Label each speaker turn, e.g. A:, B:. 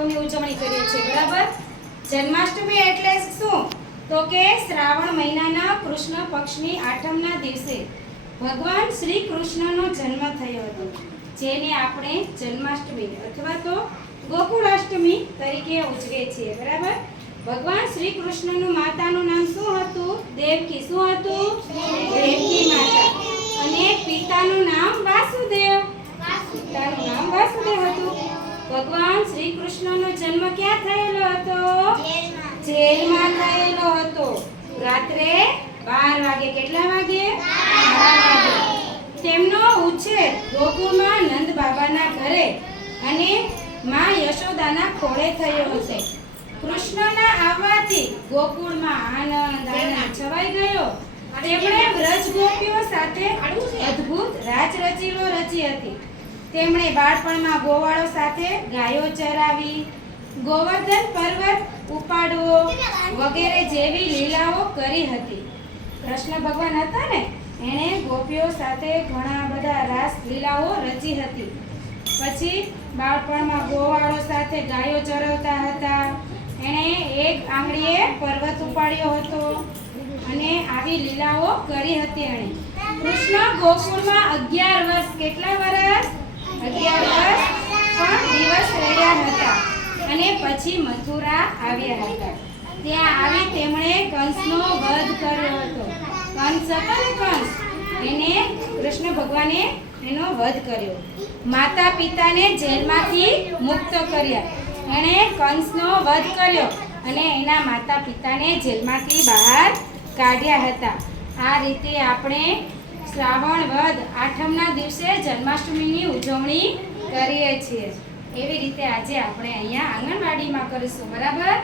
A: મહોત્સવની ઉજવણી કરીએ છીએ, બરાબર? જન્માષ્ટમી એટલે શું? તો કે શ્રાવણ મહિનાના કૃષ્ણ પક્ષની આઠમના દિવસે ભગવાન શ્રી કૃષ્ણનો જન્મ થયો હતો, જેને આપણે જન્માષ્ટમી અથવા તો ગોકુળાષ્ટમી તરીકે ઉજવીએ છીએ, બરાબર? ભગવાન શ્રી કૃષ્ણનું માતાનું નામ શું હતું? દેવકી. શું હતું દેવકી માતા અને પિતાનું નામ વાસુદેવ પિતાનું નામ વાસુદેવ હતું ભગવાન શ્રી કૃષ્ણનો જન્મ ક્યાં થયેલો હતો? જેલમાં થયેલો હતો. રાત્રે બાર વાગે કેટલા વાગે? તેમનો ઉછેર ગોકુળમાં નંદ બાબાના ઘરે અને માં યશોદાના ખોળે થયો હતો કૃષ્ણના આવવાથી ગોકુળમાં આનંદ આનંદ છવાઈ ગયો. તેમણે વ્રજ ગોપીઓ સાથે અદ્ભુત રાજ રચીલો રચી હતી. તેમણે બાળપણમાં ગોવાળો સાથે ગાયો ચરાવી, ગોવર્ધન પર્વત ઉપાડવો વગેરે જેવી લીલાઓ કરી હતી. કૃષ્ણ ભગવાન હતા ને, એણે ગોપીઓ સાથે ઘણા બધા રાસ લીલાઓ રચી હતી. પછી બાળપણમાં ગોવાળો સાથે ગાયો ચરવતા હતા. એણે એક આંગળીએ પર્વત ઉપાડ્યો હતો અને આવી લીલાઓ કરી હતી એણે. કૃષ્ણ ગોકુળમાં અગિયાર વર્ષ કેટલા વર્ષ અગિયાર વર્ષ પણ દિવસ રહ્યા હતા અને પછી મથુરા આવ્યા હતા. ત્યાં આવી તેમણે કંસનો વધ કર્યો હતો. કંસ હતો કંસ, એને કૃષ્ણ ભગવાને એનો વધ કર્યો. માતા પિતાને જેલમાંથી મુક્ત કર્યા. એણે કંસનો વધ કર્યો અને એના માતા પિતાને જેલમાંથી બહાર કાઢ્યા હતા. આ રીતે આપણે શ્રાવણ વદ આઠમના દિવસે જન્માષ્ટમીની ઉજવણી કરીએ છીએ. એવી રીતે આજે આપણે અહીંયા આંગણવાડીમાં કરીશું, બરાબર?